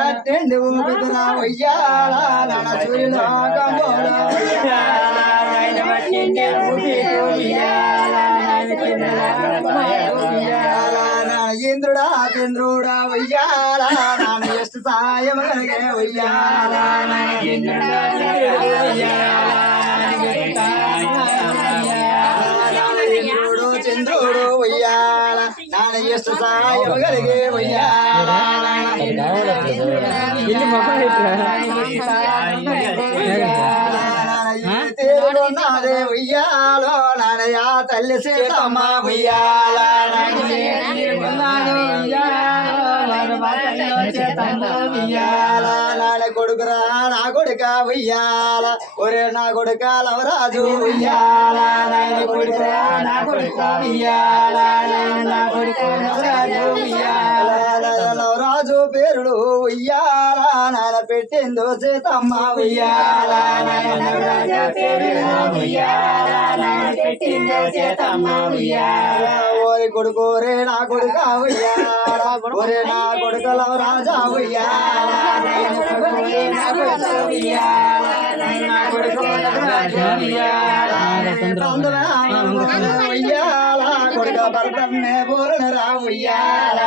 ఎట్టెండు ఊపితున్న ఉయ్యాల నన్న సూర్యలోకంబోల ఇంద్రుడా చంద్రుడా ఉయ్యాల నాన్న ಎಷ್ಟು సాయం కలిగే ఉయ్యాల ఇంద్రుడు చంద్రుడు ఉయ్యాల నాన్న ಎಷ್ಟು సాయం కలిగే ఉయ్యాల తీరుకున్నదే ఉయ్యాలో నానయ్య తల్లి సీతమ్మ ఉయ్యాల నాన్న కొడుకురా నా కొడుక ఉయ్యాల ఒరే నా కొడుక లవరాజు ఉయ్యాల కొడుకురా నా కొడుక ఉయ్యాల లవరాజు పేరుడు ఉయ్యాల నాన్న పెట్టిందో సీతమ్మ ఉయ్యాల ఓరి కొడుకు రే నా కొడుక ఉయ్యాల ఒరే నా కొడుక లవరాజా ఉయ్యాల ఉయ్యాల కొడుక భర్తన్నే బోరణ రా ఉయ్యాల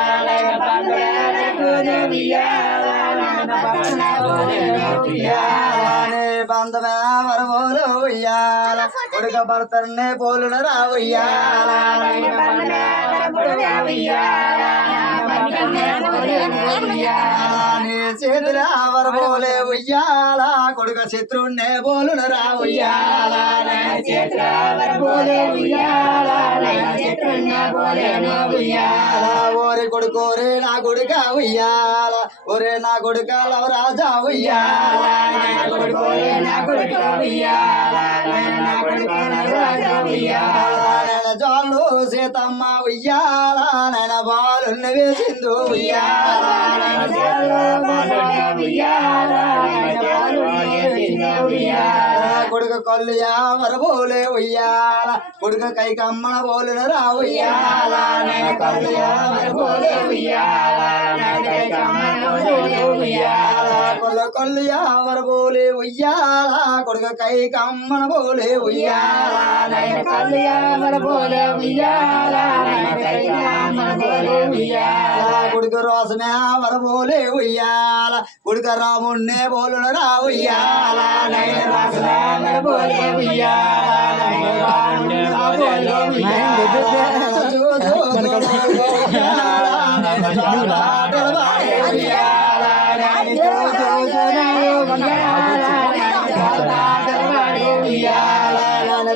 బంధవే వరవోలు ఉయ్యాల కొడుక భర్తన్నే పోలున రా ఉయ్యాల చేతుల వరబోలే ఉయ్యాల కొడుక శత్రున్నే బోలున రా ఉయ్యాల ఓరే కొడుకు రే నా కొడుక ఉయ్యాల ఒరే నా కొడుక లవరాజా ఉయ్యాల జాలు సీతమ్మ ఉయ్యాల నైన బాలు వేసిందు ఉయ్యాల కొడుక కొల్లియా వరబోలే ఉయ్యాల కొడుక కైకమ్మన బోలున రా ఉయ్యాల కొల్ల కొల్లియా వరబోలే ఉయ్యాల కొడుక కైకమ్మన బోలే ఉయ్యాల కొడుక రోసమే వరబోలే ఉయ్యాల కొడుక రాముణ్ణే బోలున రా ఉయ్యాల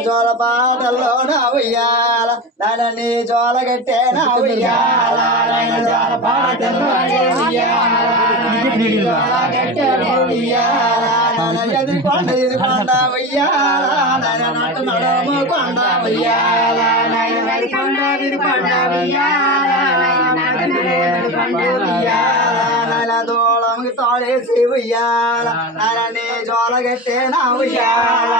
జోల పాటల్లో నా ఉయ్యాల నాన్న నీ జోల గట్టే నా ఉయ్యాల ఎదురుకొండ ఎదురుకొండ ఉయ్యాల నాన్న నట్టు నడము కొండ ఉయ్యాల నాన్న దోళం తాళేసి ఉయ్యాల నాన్న నీ జోల గట్టే నా ఉయ్యాల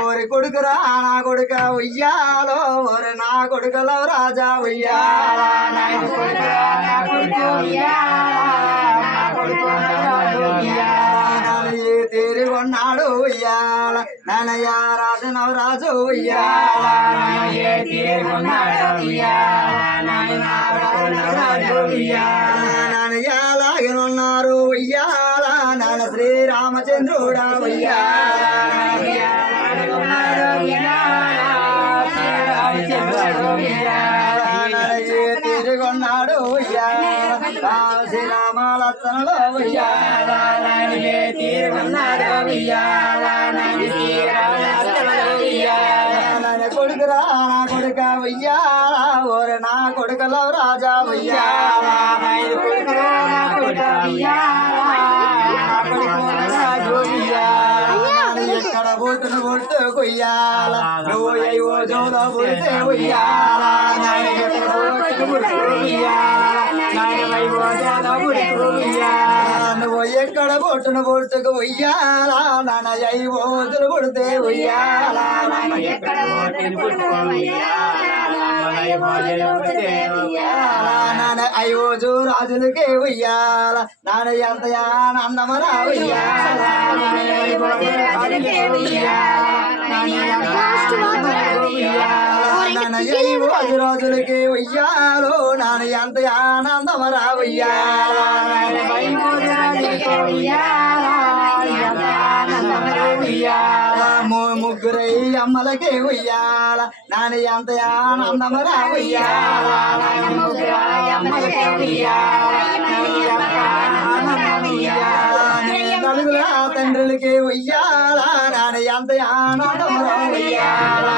ఓరి కొడుకురా నా కొడుక ఉయ్యాలో ఓరి నా కొడుకలో రాజా ఉయ్యాల తీరుకున్నాడు ఉయ్యాల నానయ్య రాజనవ రాజు ఉయ్యాల నానయ్య లాగనున్నారు ఉయ్యాల నాన్న శ్రీరామచంద్రుడా ఉయ్యాల తిరుగున్నాడు ఉయ్యాల శ్రీరామలక్షణలో ఉయ్యాల కొడుకురా నా కొడుక ఉయ్యాల ఓరే నా కొడుకలో రాజా ఉయ్యాల ఎక్కడ పోతును కొడుతూ కొయ్యాల నువ్వు అయ్యో జోలో పుడితే ఉయ్యాల నువ్వు ఎక్కడ బొట్టును బొట్టుకు ఉయ్యాలా నాన్న అయ్యి రోజులు పుడితే ఉయ్యాలా నాన్న అయ్యోజు రాజులకే ఉయ్యాల నాన్న ఎంత ఆనందమరా ఉయ్యాల నాన్న అయ్యోజు రాజులకే ఉయ్యాలో నాన్న ఎంత ఆనందమరా ఉయ్యాల ముగ్గురై అమ్మలకే ఉయ్యాల నాన్న ఎంత ఆనందమరా ఉయ్యాల నలుగుల తండ్రులకి ఉయ్యాల నాన్న ఎంత ఆనందమరా ఉయ్యాల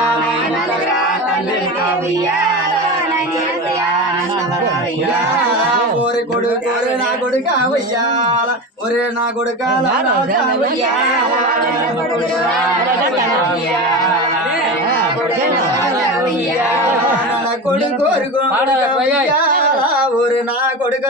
ఒరే కొడుకు ఒరే నా కొడుక ఉయ్యాల ఒరే నా కొడుక కొడుకు ఒరే నా కొడుక